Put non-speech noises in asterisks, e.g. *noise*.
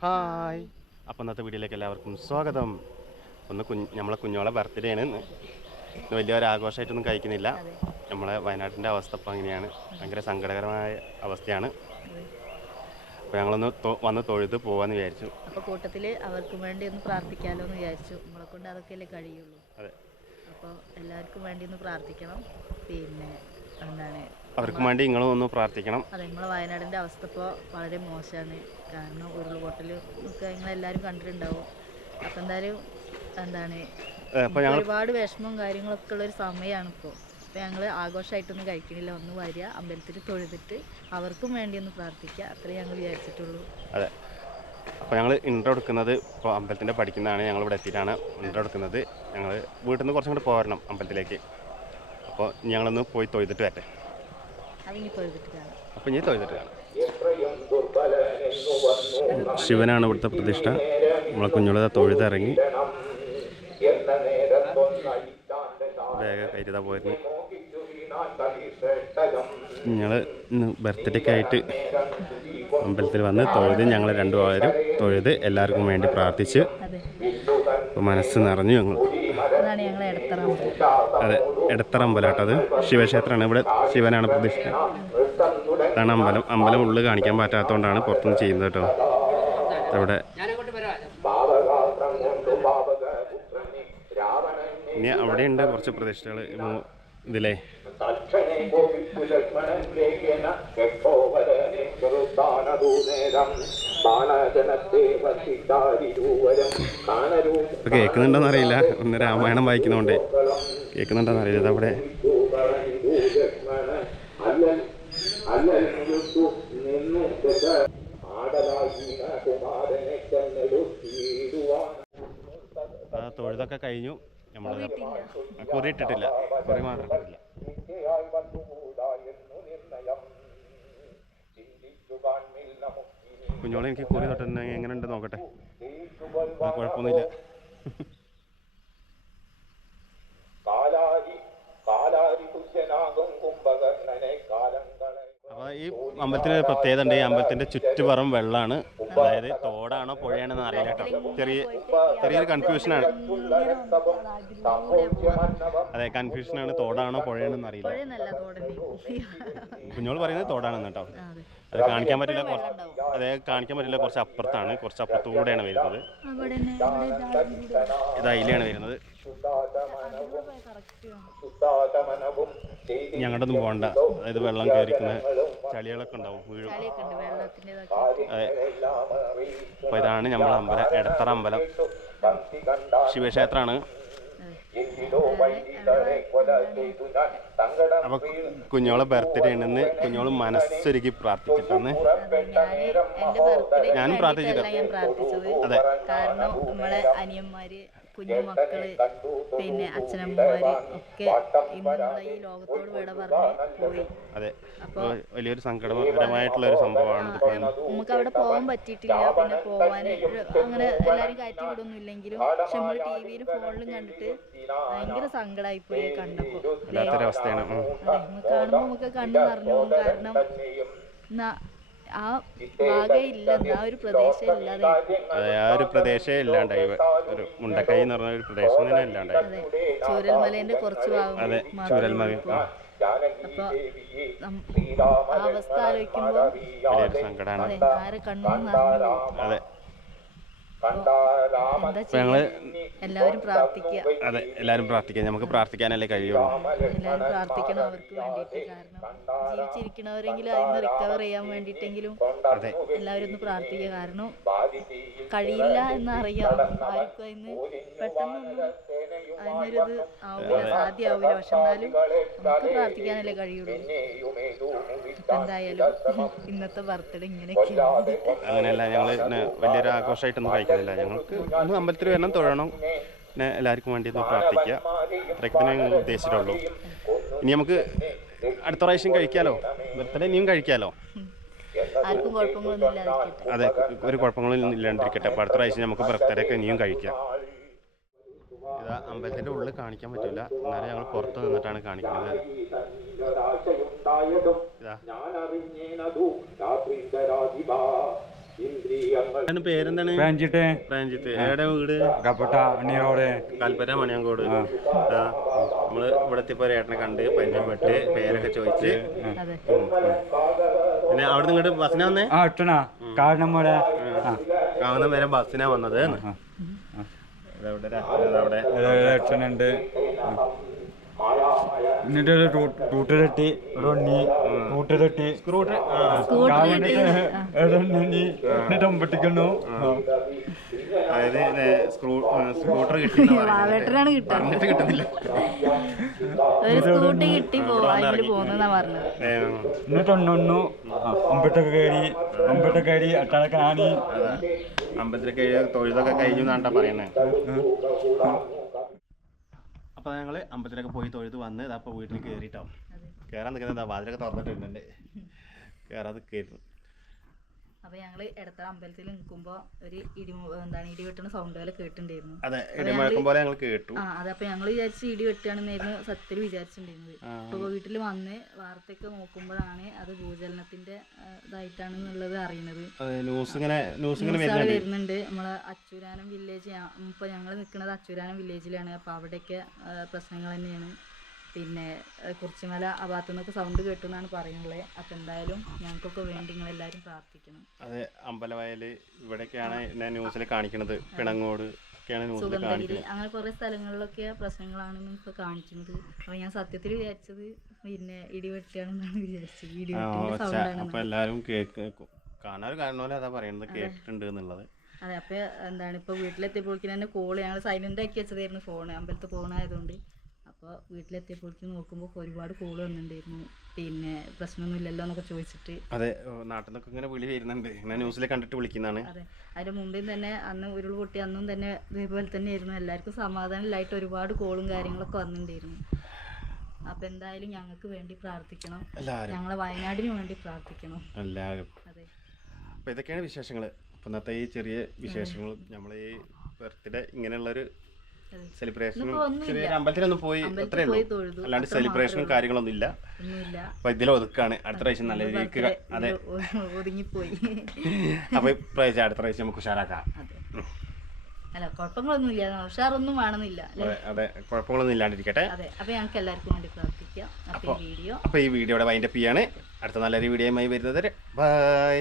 Hi. അപ്പം ഇന്നത്തെ വീഡിയോയിലേക്ക് എല്ലാവർക്കും സ്വാഗതം. ഒന്ന് കുഞ്ഞ് നമ്മളെ കുഞ്ഞോളെ ബർത്ത്ഡേ ആണ് ഇന്ന്. വലിയൊരു ആഘോഷമായിട്ടൊന്നും കഴിക്കുന്നില്ല. നമ്മളെ വയനാട്ടിന്റെ അവസ്ഥ ഇപ്പം അങ്ങനെയാണ്. ഭയങ്കര സങ്കടകരമായ അവസ്ഥയാണ്. അപ്പോൾ ഞങ്ങളൊന്ന് വന്ന് തൊഴുത് പോകാമെന്ന് വിചാരിച്ചു. അപ്പോൾ കൂട്ടത്തിൽ അവർക്കും വേണ്ടി ഒന്ന് പ്രാർത്ഥിക്കാമല്ലോ എന്ന് വിചാരിച്ചു. നമ്മളെ കൊണ്ട് അതൊക്കെയല്ലേ കഴിയുള്ളൂ. അതെ. അപ്പോൾ എല്ലാവർക്കും വേണ്ടി ഒന്ന് പ്രാർത്ഥിക്കണം. പിന്നെ എന്താണ്? അവർക്കും വേണ്ടി നിങ്ങളും ഒന്ന് പ്രാർത്ഥിക്കണം. അതെ നമ്മളെ വയനാടിന്റെ അവസ്ഥ ഇപ്പോൾ വളരെ മോശമാണ് കാരണം ഉരുൾപൊട്ടൽ ഒക്കെ നിങ്ങളെല്ലാവരും കണ്ടിട്ടുണ്ടാവും. അപ്പം എന്തായാലും എന്താണ് ഒരുപാട് വിഷമവും കാര്യങ്ങളൊക്കെ ഉള്ള ഒരു സമയമാണ് ഇപ്പോൾ അപ്പോൾ ഞങ്ങൾ ആഘോഷമായിട്ടൊന്നും കഴിക്കണില്ല. ഒന്ന് വരിക അമ്പലത്തിൽ തൊഴുതിട്ട് അവർക്കും വേണ്ടി ഒന്ന് പ്രാർത്ഥിക്കുക. അത്രേ ഞങ്ങൾ വിചാരിച്ചിട്ടുള്ളൂ. അതെ. അപ്പോൾ ഞങ്ങൾ ഇൻട്രോ എടുക്കുന്നത് ഇപ്പോൾ അമ്പലത്തിന്റെ പഠിക്കുന്നതാണ് ഞങ്ങൾ ഇവിടെ എത്തിയിട്ടാണ് ഇൻട്രോ എടുക്കുന്നത്. ഞങ്ങൾ വീട്ടിൽ നിന്ന് കുറച്ചും കൂടി പോരണം അമ്പലത്തിലേക്ക്. അപ്പോൾ ഞങ്ങളൊന്ന് പോയി തൊഴുതിട്ട് വരട്ടെ. തൊഴുതിട്ട് കാണാം ശിവനാണ് ഇവിടുത്തെ പ്രതിഷ്ഠ. നമ്മളെ കുഞ്ഞുള്ളത് തൊഴുതിറങ്ങി. വേഗ കരുതാ പോയിരുന്നു. ഞങ്ങൾ ഇന്ന് ബർത്ത്ഡേക്ക് ആയിട്ട് അമ്പലത്തിൽ വന്ന് തൊഴുത് ഞങ്ങൾ രണ്ടുപേരും തൊഴുത് എല്ലാവർക്കും വേണ്ടി പ്രാർത്ഥിച്ച് മനസ്സ് നിറഞ്ഞു ഞങ്ങൾ അതാണ് ഞങ്ങൾ ഇടത്തറ അമ്പലം അതെ എടത്തറ അമ്പലം കേട്ടോ അത്. ശിവക്ഷേത്രമാണ്. ഇവിടെ ശിവനാണ് പ്രതിഷ്ഠ അതാണ് അമ്പലം. അമ്പലം ഉള്ളിൽ കാണിക്കാൻ പറ്റാത്തതുകൊണ്ടാണ് പുറത്തുനിന്ന് ചെയ്യുന്നത് കേട്ടോ. ഇവിടെ ഇനി അവിടെയുണ്ട് കുറച്ച് പ്രതിഷ്ഠകൾ ഇതിലേ ഇപ്പൊ കേൾക്കുന്നുണ്ടോന്ന് അറിയില്ല ഒന്ന് രാമായണം വായിക്കുന്നോണ്ടേ. കേൾക്കുന്നുണ്ടോന്ന് അറിയില്ല ഇതവിടെ ആ തൊഴുതൊക്കെ കഴിഞ്ഞു. നമ്മൾ കുറി ഇട്ടിട്ടില്ല കുറി മാത്രം കുഞ്ഞോളെ എനിക്ക് കുറി തൊട്ടുണ്ടെങ്കിൽ എങ്ങനെ ഉണ്ട് നോക്കട്ടെ. ആ, കുഴപ്പമൊന്നുമില്ല. അപ്പൊ അപ്പോൾ ഈ അമ്പലത്തിന് പ്രത്യേകത ഉണ്ട്. ഈ അമ്പലത്തിന്റെ ചുറ്റുപുറം വെള്ളമാണ് അതായത് തോടാണോ പുഴയാണെന്ന് അറിയില്ല കേട്ടോ. ചെറിയ ചെറിയൊരു കൺഫ്യൂഷനാണ് അതെ കൺഫ്യൂഷനാണ് തോടാണോ പുഴയാണെന്ന് അറിയില്ല. കുഞ്ഞോൾ പറയുന്നത് തോടാണെന്ന് കേട്ടോ. അത്. കാണിക്കാൻ പറ്റില്ല കുറച്ച് അതെ കാണിക്കാൻ പറ്റില്ല കുറച്ച് അപ്പുറത്താണ്. കുറച്ച് അപ്പുറത്തൂടെയാണ് വരുന്നത്. ഇത് അതിലാണ് വരുന്നത്. ഞങ്ങളുടെ ഒന്നും പോകണ്ട അതായത് വെള്ളം കയറിക്കുന്ന ചളികളൊക്കെ ഉണ്ടാവും വീഴും അതെ. അപ്പോൾ ഇതാണ് നമ്മളെ അമ്പലം എടത്തറ അമ്പലം. ശിവക്ഷേത്രമാണ്. അപ്പൊ കുഞ്ഞോളെ ബർത്ത്ഡേ ഉണ്ടെന്ന് കുഞ്ഞോൾ മനസ്സൊരുക്കി എന്റെ ഞാനും പ്രാർത്ഥിച്ചത് അതെ. കാരണം അനിയന്മാര് കുഞ്ഞു മക്കൾ പിന്നെ അച്ഛനമ്മമാര് ഒക്കെ ഇന്നുള്ള ഈ ലോകത്തോട് വിട പറഞ്ഞ് പോയി. അതെ വലിയൊരു സങ്കടകരമായിട്ടുള്ള ഒരു സംഭവമാണ് നമുക്ക് അവിടെ പോകാൻ പറ്റിയിട്ടില്ല പിന്നെ പോവാൻ അങ്ങനെ എല്ലാരും കയറ്റി വിടൊന്നും ഇല്ലെങ്കിലും പക്ഷെ നമ്മൾ ടി വിയിലും ഫോണിലും കണ്ടിട്ട് ഭയങ്കര സങ്കടമായി പോയി കണ്ടപ്പോ. കാണുമ്പോ നമുക്ക് കാണുമ്പോൾ നമുക്ക് കണ്ണു നിറഞ്ഞു പോകും. കാരണം ആ ഭാഗമില്ല ആ ഒരു പ്രദേശം ഇല്ലാതെ അതെ ആ ഒരു പ്രദേശമേ ഇല്ലാണ്ടായി ഒരു മുണ്ടക്കൈ എന്ന് പറഞ്ഞ ഒരു പ്രദേശം തന്നെ ഇല്ലാണ്ടായി. അതെ ചൂരൽമലേന്റെ കുറച്ച് ഭാഗം അതെ മാത്രമേ ചൂരൽമല. ഉള്ളൂ ഇപ്പോ. അപ്പൊ നം- ആ അവസ്ഥ ആലോചിക്കുമ്പോ വലിയൊരു സങ്കടമാണ് അതെ ആരെ കണ്ണു നിറഞ്ഞു പോകും അതെ എന്താ അപ്പോൾ എല്ലാവരും പ്രാർത്ഥിക്കുക. അതെ എല്ലാവരും പ്രാർത്ഥിക്കുക. നമുക്ക് പ്രാർത്ഥിക്കാനല്ലേ കഴിയുള്ളൂ. എല്ലാവരും പ്രാർത്ഥിക്കണം അവർക്ക് വേണ്ടിയിട്ട് കാരണം ജീവിച്ചിരിക്കണവരെങ്കിലും അതിന്ന് റിക്കവർ ചെയ്യാൻ വേണ്ടിയിട്ടെങ്കിലും അതെ. എല്ലാവരും ഒന്ന് പ്രാർത്ഥിക്കുക. കാരണം കഴിയില്ല എന്നറിയാം ആർക്കും അതിന് പെട്ടെന്നൊന്നും അതിനൊരിത് ആവില്ല സാധ്യമാവില്ല. പക്ഷെ എന്നാലും നമുക്ക് പ്രാർത്ഥിക്കാനല്ലേ കഴിയുള്ളൂ. അപ്പൊ എന്തായാലും ഇന്നത്തെ ബർത്ത്ഡേ ഇങ്ങനെയൊക്കെ അങ്ങനെയല്ല ഞങ്ങൾ വലിയൊരു ആഘോഷമായിട്ടൊന്നും കഴിക്കുന്നില്ല ഞങ്ങൾക്ക്? ഒന്ന് അമ്പലത്തിൽ വരണം തൊഴണം. പിന്നെ എല്ലാവർക്കും വേണ്ടി ഒന്ന് പ്രാർത്ഥിക്കുക. അത്രയൊക്കെ തന്നെ ഞങ്ങൾ ഉദ്ദേശിച്ചിട്ടുള്ളൂ. ഇനി നമുക്ക് അടുത്ത പ്രാവശ്യം കഴിക്കാലോ? ബർത്ത്ഡേ ഇനിയും കഴിക്കാലോ? അതെ ഒരു കുഴപ്പങ്ങളും ഇല്ലാണ്ടിരിക്കട്ടെ. അപ്പോൾ അടുത്ത പ്രാവശ്യം നമുക്ക് ബർത്ത്ഡേ ഒക്കെ ഇനിയും കഴിക്കാം. ഇത് അമ്പലത്തിന്റെ ഉള്ളിൽ കാണിക്കാൻ പറ്റില്ല എന്നാലും ഞങ്ങൾ പുറത്ത് നിന്നിട്ടാണ് കാണിക്കുന്നത്. ഇതാ. പേരെന്താണ്? പ്രാഞ്ചിട്ട് പ്രാഞ്ചിത്ത് എവിടെ വീട്? കപ്പട്ട അണ്ണീറോട് കൽപ്പറ്റ മണിയങ്കോട്. നമ്മൾ ഇവിടെ എത്തിയപ്പോ ഏട്ടനെ കണ്ട് പരിചയപ്പെട്ട് പേരൊക്കെ ചോദിച്ച്. പിന്നെ അവിടെ നിങ്ങോട്ട് ബസ്സിനാ വന്നേ? ആ ഇട്ടണ. കാരണം ആ. കാവുന്ന വരെ ബസ്സിനാ വന്നത്. അവിടെ അവിടെ ഉണ്ട് എന്നിട്ട് തൊഴിലൊക്കെ കിട്ടി എണ്ണി എന്നിട്ട് ഒമ്പട്ടിക്കുന്നു അതായത് സ്കൂട്ടർ കിട്ടി കിട്ടുന്നത് *laughs* കിട്ടുന്നില്ല. ഒരു സ്കൂട്ടി കിട്ടി പോവാ അതിൽ പോകുന്നതാ പറഞ്ഞത്. ഏ, എന്നിട്ട് ഒന്നൊന്നു ഒമ്പട്ടൊക്കെ കയറി ഒമ്പട്ടൊക്കെ കയറി അട്ടാളൊക്കെ ആണി അതാ. അമ്പലത്തിലൊക്കെ കഴിഞ്ഞു എന്നാണ്ടാ പറയുന്നത് അപ്പൊ ഞങ്ങൾ അമ്പലത്തിലൊക്കെ പോയി തൊഴുത് വന്ന് ഇതാ ഇപ്പൊ വീട്ടിൽ കയറിട്ടോ കയറാൻ നിൽക്കുന്നത് വാതിലൊക്കെ തുറന്നിട്ടുണ്ട് കയറാതെ കയറും അപ്പൊ ഞങ്ങൾ എടത്തറ അമ്പലത്തിൽ നിൽക്കുമ്പോ ഒരു ഇടി എന്താണ് ഇടി വെട്ടുന്ന സൗണ്ട് അതെ പോലെ ഞങ്ങൾ കേട്ടു. ആ അപ്പൊ ഞങ്ങൾ വിചാരിച്ച് ഇടി വെട്ടുകയാണെന്നായിരുന്നു സത്യത്തിൽ വിചാരിച്ചിട്ടുണ്ടായിരുന്നത്. അപ്പൊ വീട്ടിൽ വന്ന് വാർത്തയൊക്കെ നോക്കുമ്പോഴാണ് അത് ഭൂചലനത്തിന്റെ ഇതായിട്ടാണ് ഇതായിട്ടാണെന്നുള്ളത് അറിയുന്നത്. അത് വരുന്നുണ്ട്. നമ്മളെ അച്ചൂരാനം വില്ലേജ് ഇപ്പൊ ഞങ്ങൾ നിൽക്കുന്നത് അച്ചൂരാനം വില്ലേജിലാണ് അപ്പൊ അവിടെയൊക്കെ പ്രശ്നങ്ങൾ തന്നെയാണ്. പിന്നെ കുറച്ചു കുറിച്ചുമല ആ ഭാഗത്തു നിന്നൊക്കെ സൗണ്ട് കേട്ടു എന്നാണ് പറയുന്നത് അപ്പൊ എന്തായാലും ഞങ്ങൾക്കൊക്കെ വേണ്ടി നിങ്ങൾ എല്ലാവരും പ്രാർത്ഥിക്കണം. അതെ അമ്പലവയൽ ഇവിടെയൊക്കെയാണ് ഞാൻ ന്യൂസിൽ കാണിക്കുന്നത് പിണങ്ങോട് സുഗന്ധഗിരി അങ്ങനെ കുറെ സ്ഥലങ്ങളിലൊക്കെ പ്രശ്നങ്ങളാണെന്ന് ഇപ്പൊ കാണിക്കുന്നത്. അപ്പൊ ഞാൻ സത്യത്തിൽ വിചാരിച്ചത് പിന്നെ ഇടിവെട്ടിയാണെന്നാണ് വിചാരിച്ചത്. ഇടിവെട്ടിന്റെ സൗണ്ടാണ് എല്ലാരും അതാ പറയുന്നത് കേട്ടിട്ടുണ്ട് എന്നുള്ളത്. അതെ അപ്പൊ എന്താണ് ഇപ്പൊ വീട്ടിലെത്തിയപ്പോഴേക്കും തന്നെ കോൾ ഞങ്ങൾ സൈലന്റ് ആക്കി വെച്ചതായിരുന്നു ഫോൺ അമ്പലത്തിൽ പോകണമായതുകൊണ്ട് അപ്പോൾ വീട്ടിലെത്തിയപ്പോഴേക്കും നോക്കുമ്പോൾ ഒരുപാട് കോൾ വന്നിട്ടുണ്ടായിരുന്നു. പിന്നെ പ്രശ്നമൊന്നും ഇല്ലല്ലോ എന്നൊക്കെ ചോദിച്ചിട്ട്. അതെ നാട്ടിൽ നിന്നൊക്കെ ഇങ്ങനെ വിളി വരുന്നുണ്ട്. ഞാൻ ന്യൂസിൽ കണ്ടിട്ട് വിളിക്കുന്നതാണ്. അതെ. അതിന്റെ മുമ്പിൽ തന്നെ അന്ന് ഉരുൾ പൊട്ടി അന്നും തന്നെ ഇതേപോലെ തന്നെ ആയിരുന്നു എല്ലാവർക്കും സമാധാനമില്ലായിട്ട് ഒരുപാട് കോളും കാര്യങ്ങളൊക്കെ വന്നിട്ടുണ്ടായിരുന്നു. അപ്പൊ എന്തായാലും ഞങ്ങൾക്ക് വേണ്ടി പ്രാർത്ഥിക്കണം. ഞങ്ങളെ വയനാടിന് വേണ്ടി പ്രാർത്ഥിക്കണം. എല്ലാവരും. അതെ. അപ്പോൾ ഇതൊക്കെയാണ് വിശേഷങ്ങൾ ഇന്നത്തെ ഈ ചെറിയ വിശേഷങ്ങളും നമ്മൾ ഈ ബർത്ത്ഡേ ഇങ്ങനെയുള്ളൊരു. സെലിബ്രേഷനും അമ്പലത്തിലൊന്നും പോയി അത്രേ ഉള്ളൂ. അല്ലാണ്ട് സെലിബ്രേഷനും കാര്യങ്ങളൊന്നും ഇല്ല അപ്പോൾ ഇതിൽ ഒതുക്കാണ്. അടുത്ത പ്രാവശ്യം നല്ല രീതിക്ക് അതെ. ഒതുങ്ങിപ്പോയി. *laughs* അപ്പോൾ ഇപ്രാവശ്യം അടുത്ത പ്രാവശ്യം നമുക്ക് ഉഷാറാക്കാം. അല്ല കുഴപ്പങ്ങളൊന്നും ഇല്ല ഉഷാറൊന്നും വേണമെന്നില്ല. അതെ കുഴപ്പങ്ങളൊന്നും ഇല്ലാണ്ടിരിക്കട്ടെ. അതെ. അപ്പൊ ഞങ്ങൾക്ക് എല്ലാവർക്കും വേണ്ടി പ്രാർത്ഥിക്കാം. അപ്പൊ ഈ വീഡിയോ. അപ്പോൾ ഈ വീഡിയോയുടെ വൈൻഡപ്പ് ചെയ്യാണ്. അടുത്ത നല്ലൊരു വീഡിയോയുമായി വരുന്നത് ബൈ.